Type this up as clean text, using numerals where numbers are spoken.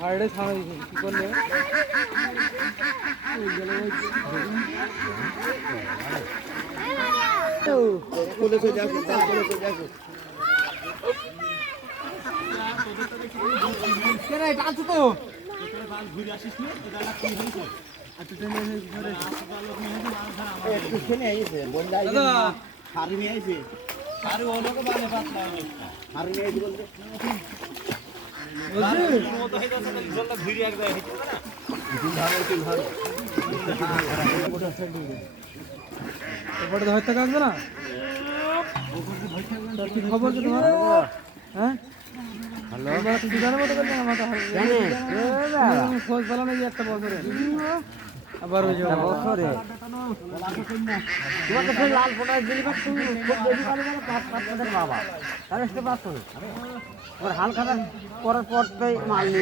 হাড়ে ছাড়া কি করলে ধরতে কাটবে না কি খবর কি তোমার হ্যাঁ খোঁজ পেলাম নাকি একটা বছরে আবার ওই বছরে লাল ফোটা দিলি বাবা তাহলে হাল খাতা করার পর মাল নিয়ে